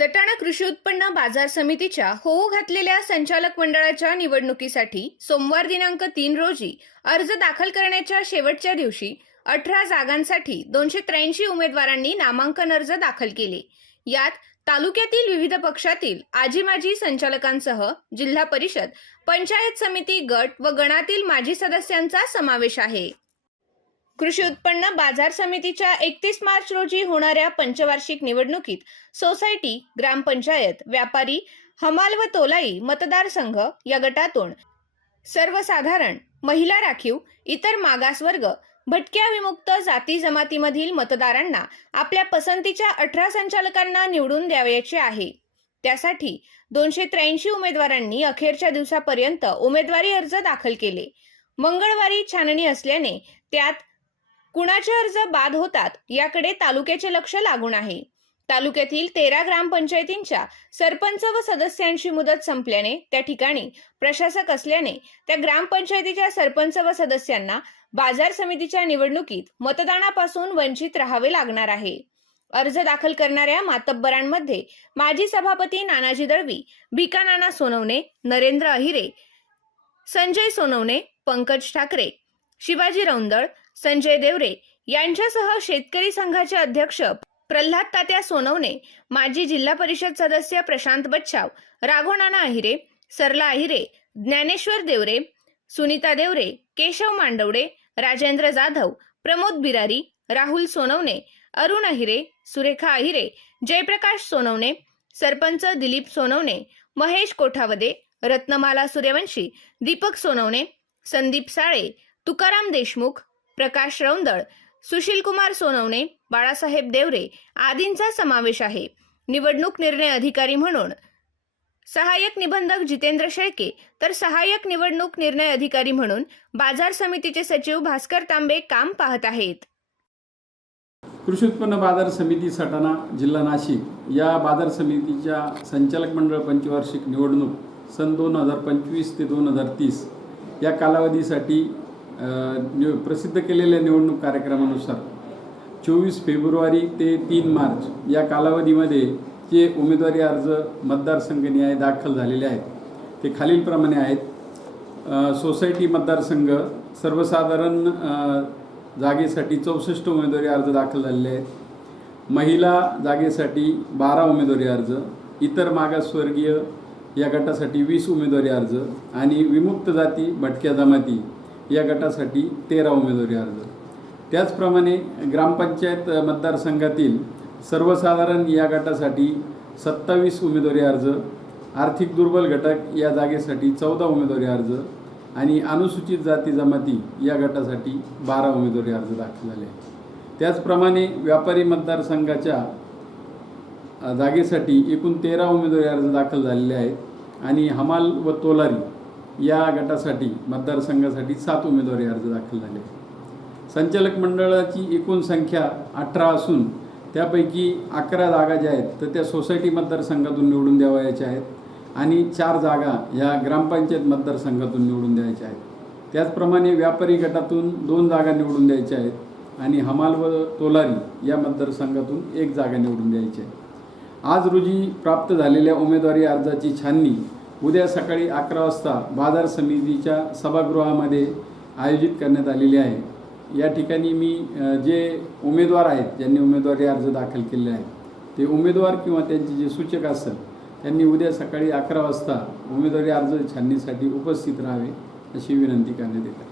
सटाणा कृषी उत्पन्न बाजार समितीच्या होऊ घातलेल्या संचालक मंडळाच्या निवडणुकीसाठी सोमवार दिनांक तीन रोजी अर्ज दाखल करण्याच्या शेवटच्या दिवशी अठरा जागांसाठी दोनशे त्र्याऐंशी उमेदवारांनी नामांकन अर्ज दाखल केले. यात तालुक्यातील विविध पक्षातील आजी माजी संचालकांसह जिल्हा परिषद पंचायत समिती गट व गणातील माजी सदस्यांचा समावेश आहे. कृषी उत्पन्न बाजार समितीच्या एकतीस मार्च रोजी होणाऱ्या पंचवार्षिक निवडणुकीत सोसायटी ग्रामपंचायत व्यापारी हमाल व तोलाई मतदारसंघ या गटातून सर्वसाधारण महिला राखीव इतर मागासवर्ग भटक्या विमुक्त जाती जमातीमधील मतदारांना आपल्या पसंतीच्या अठरा संचालकांना निवडून द्यावयाचे आहे. त्यासाठी दोनशे त्र्याऐंशी उमेदवारांनी अखेरच्या दिवसापर्यंत उमेदवारी अर्ज दाखल केले. मंगळवारी छाननी असल्याने त्यात कुणाचे अर्ज बाद होतात याकडे तालुक्याचे लक्ष लागून आहे. तालुक्यातील तेरा ग्रामपंचायतींच्या सरपंच व सदस्यांची मुदत संपल्याने त्या ठिकाणी प्रशासक असल्याने त्या ग्रामपंचायतीच्या सरपंच व सदस्यांना बाजार समितीच्या निवडणुकीत मतदानापासून वंचित राहावे लागणार आहे. अर्ज दाखल करणाऱ्या मातब्बरांमध्ये माजी सभापती नानाजी दळवी भिका नाना सोनवणे नरेंद्र अहिरे संजय सोनवणे पंकज ठाकरे शिवाजी रौंदळ संजय देवरे यांच्यासह शेतकरी संघाचे अध्यक्ष प्रल्हाद तात्या सोनवणे माजी जिल्हा परिषद सदस्य प्रशांत बच्छाव राघोनाना अहिरे सरला अहिरे ज्ञानेश्वर देवरे सुनीता देवरे केशव मांडवडे राजेंद्र जाधव प्रमोद बिरारी राहुल सोनवणे अरुण अहिरे सुरेखा अहिरे जयप्रकाश सोनवणे सरपंच दिलीप सोनवणे महेश कोठावदे रत्नमाला सूर्यवंशी दीपक सोनवणे संदीप साळे तुकाराम देशमुख प्रकाश रौंदळ सुशील कुमार सोनवणे बाळासाहेब देवरे आदींचा समावेश आहे. निवडणूक निर्णय अधिकारी म्हणून सहाय्यक निबंधक जितेंद्र शेळके तर सहाय्यक निवडणूक निर्णय अधिकारी म्हणून बाजार समितीचे सचिव भास्कर तांबे काम पाहत आहेत. कृषी उत्पन्न बाजार समिती सटाणा जिल्हा नाशिक या बाजार समितीच्या संचालक मंडळ पंचवार्षिक निवडणूक सन दोन हजार पंचवीस ते दोन हजार तीस या कालावधीसाठी निव प्रसिद्ध केलेल्या निवडणूक कार्यक्रमानुसार चोवीस फेब्रुवारी ते तीन मार्च या कालावधीमध्ये जे उमेदवारी अर्ज मतदारसंघनिहाय दाखल झालेले आहेत ते खालीलप्रमाणे आहेत. सोसायटी मतदारसंघ सर्वसाधारण जागेसाठी चौसष्ट उमेदवारी अर्ज दाखल झालेले आहेत. महिला जागेसाठी बारा उमेदवारी अर्ज इतर मागासवर्गीय या गटासाठी वीस उमेदवारी अर्ज आणि विमुक्त जाती भटक्या जमाती या गटासाठी तेरा उमेदवारी अर्ज. त्याचप्रमाणे ग्रामपंचायत मतदारसंघातील सर्वसाधारण या गटासाठी सत्तावीस उमेदवारी अर्ज आर्थिक दुर्बल घटक या जागेसाठी चौदा उमेदवारी अर्ज आणि अनुसूचित जाती जमाती या गटासाठी बारा उमेदवारी अर्ज दाखल झाले. त्याचप्रमाणे व्यापारी मतदारसंघाच्या जागेसाठी एकूण तेरा उमेदवारी अर्ज दाखल झालेले आहेत आणि हमाल व तोलारी या गटासाठी मतदारसंघासाठी सात उमेदवारी अर्ज दाखल झाले. संचालक मंडळाची एकूण संख्या अठरा असून त्यापैकी अकरा जागा ज्या आहेत तर त्या सोसायटी मतदारसंघातून निवडून द्यावयाच्या आहेत आणि चार जागा ह्या ग्रामपंचायत मतदारसंघातून निवडून द्यायच्या आहेत. त्याचप्रमाणे व्यापारी गटातून दोन जागा निवडून द्यायच्या आहेत आणि हमाल व तोलारी या मतदारसंघातून एक जागा निवडून द्यायची आहे. आज रोजी प्राप्त झालेल्या उमेदवारी अर्जाची छाननी उद्या सकाळी अकरा वाजता बाजार समितीच्या सभागृहामध्ये आयोजित करण्यात आलेली आहे. या ठिकाणी मी जे उमेदवार आहेत ज्यांनी उमेदवारी अर्ज दाखल केलेले आहेत ते उमेदवार किंवा त्यांचे जे सूचक असतात त्यांनी उद्या सकाळी अकरा वाजता उमेदवारी अर्ज छाननीसाठी उपस्थित राहावे अशी विनंती करण्यात येत. आहे